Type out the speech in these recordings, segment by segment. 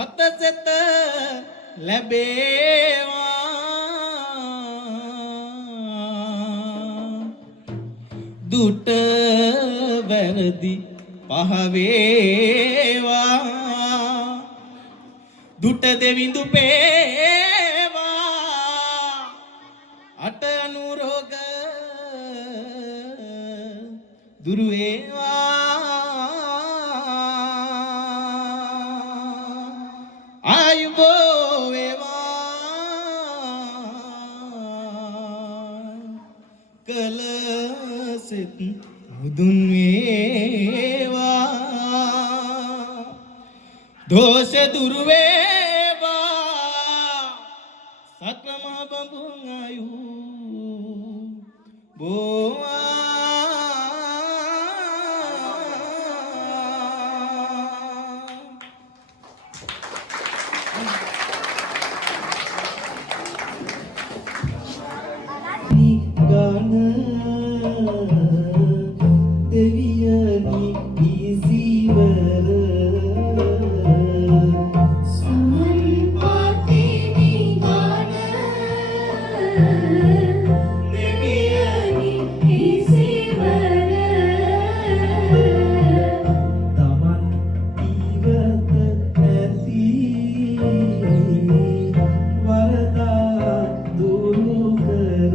සතසෙත ලැබේවා දුට වැරදි පහවේවා දුට දෙවිඳු පේවා අට අනුරෝග දුරු වේවා ආයුබෝ වේවා කලසෙත් මුදුන් වේවා දෝෂ දුරු වේවා සක්‍ර මහ බඹුන් ආයු බෝවා ගාන දෙවියනි ඉසිවර සමන්පතිනි ගාන දෙවියනි ඉසිවර තමන් ඉවත ඇති වරදා දුරු කර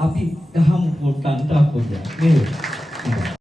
අපි දහම් පොට්ටන්ට අපොද නේද